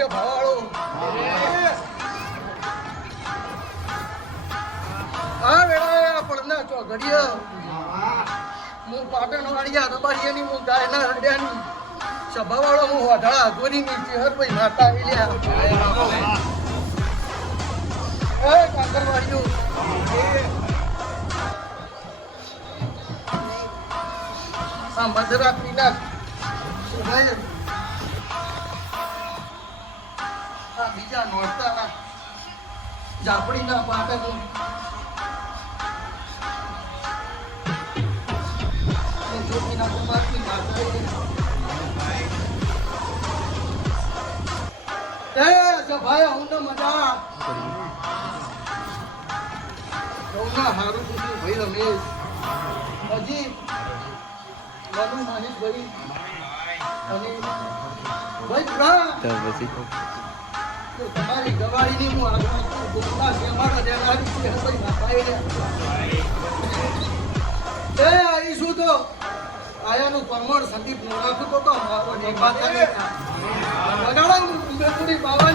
છે ભાવાળો આ વેળાએ આપણને ચોઘડીએ હું પાટણ વાળિયા રબારીયાની હું ગાયના રડ્યાની સભાવાળો હું વાઢા ગોરીની ચેહરભાઈ માતા આવેલ્યા એ કાંકરવાડીઓ આ મધરાત્રિના સુભાઈ આ બીજા નોરતા જાપડીના પાટણ જ્યોતિના કુમારની માતા ભાઈ હું તો મજા હારું પૂછ્યું ભાઈ રમેશ હજી મનુ મહેશભાઈ અને ભાઈ તમારી ગવાળીની હું આગળ ગોપના અમારા દેનારી છે ભાઈ માતાએ એ આવીશું તો આયાનું પરમણ સંદીપ રાખતો તો મારો નિભાતા વગાડા પૂરી બાવા